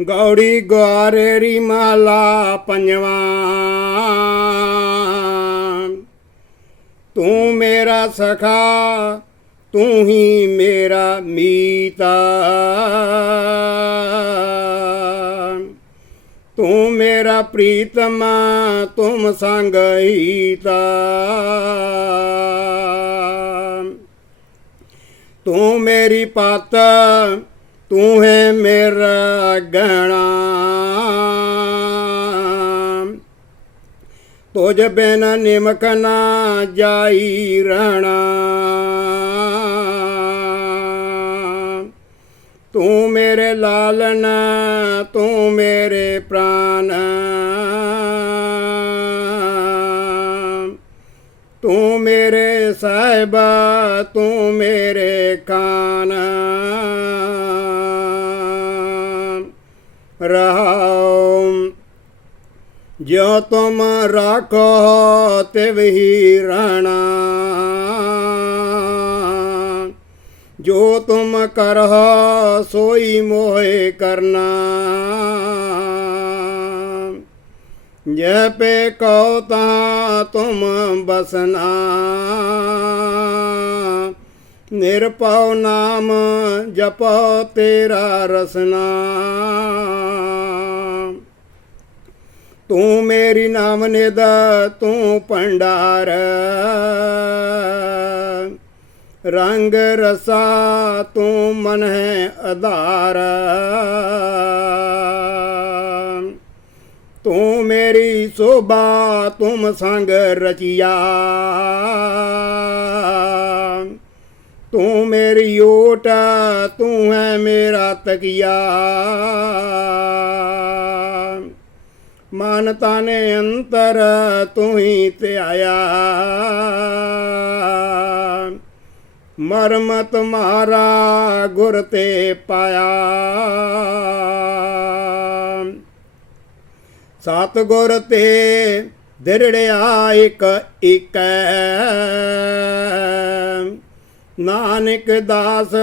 ਗੌੜੀ ਗੁਆਰੇਰੀ ਮਾਲਾ ਪੰਜਵਾ। ਤੂੰ ਮੇਰਾ ਸਖਾ, ਤੂੰ ਹੀ ਮੇਰਾ ਮੀਤਾ। ਤੂੰ ਮੇਰਾ ਪ੍ਰੀਤਮ ਤੁਮ ਸੰਗ ਹੀਤਾ। ਤੂੰ ਮੇਰੀ ਪਤ ਤੂੰ ਹੈ ਮੇਰਾ ਗਹਿਣਾ। ਤੁਝ ਬਿਨ ਨਿਮਕ ਨਾ ਜਾਈ ਰਹਿਣਾ। ਤੂੰ ਮੇਰੇ ਲਾਲਨ ਤੂੰ ਮੇਰੇ ਪ੍ਰਾਨ। ਤੂੰ ਮੇਰੇ ਸਾਹਿਬਾ, ਤੂੰ ਮੇਰੇ ਕਾਨ ਰਹਾਉ ਜੋ ਤੁਮ ਰਾਖੋ ਤਿਵਹੀ ਰਹਿਣਾ ਜੋ ਤੁਮ ਕਰਹੁ, ਸੋਈ ਮੋਏ ਕਰਨਾ। ਜੇ ਪੇ ਕਉ ਤਾ ਤੁਮ ਬਸਨਾ। ਨਿਰਪਉ ਨਾਮ ਜਪਉ ਤੇਰਾ ਰਸਨਾ। ਤੂੰ ਮੇਰੀ ਨਾਮ ਨਿਦ ਤੂੰ ਭੰਡਾਰ। ਰੰਗ ਰਸਾ ਤੂੰ ਮਨ ਹੈ ਆਧਾਰ ਤੂੰ ਮੇਰੀ ਸੋਭਾ ਤੁਮ ਸੰਗ ਰਚਿਆ। ਤੂੰ ਮੇਰੀ ਓਟ ਤੂੰ ਹੈ ਮੇਰਾ ਤਕੀਆ। ਮਨ ਤਾਨੇ ਅੰਤਰ ਤੂੰ ਹੀ ਧਿਆਇਆ। ਮਰਮਤ ਮਾਰਾ ਗੁਰ ਤੇ ਪਾਇਆ। ਸਤ ਗੁਰ ਤੇ ਦਿਰੜਿਆ ਇੱਕ ਇਕ। ਨਾਨਕ ਦਾਸ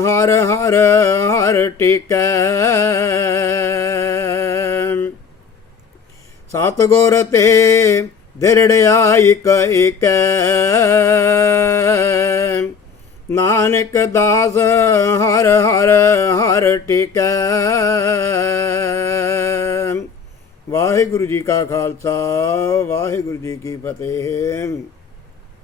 ਹਰ ਹਰ ਹਰ ਟਿਕੈ। ਸਤਗੁਰ ਤੇ ਦਿਰੜਿਆ ਇਕ ਇਕ ਨਾਨਕ ਦਾਸ ਹਰ ਹਰ ਹਰ ਟਿਕੈ। ਵਾਹਿਗੁਰੂ ਜੀ ਕਾ ਖਾਲਸਾ, ਵਾਹਿਗੁਰੂ ਜੀ ਕੀ ਫਤਿਹ।